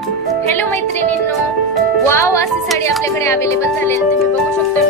Hello मैत्रिणींनो, wow अशी साडी आपल्याकडे अवेलेबल झालेली तुम्ही बघू शकता.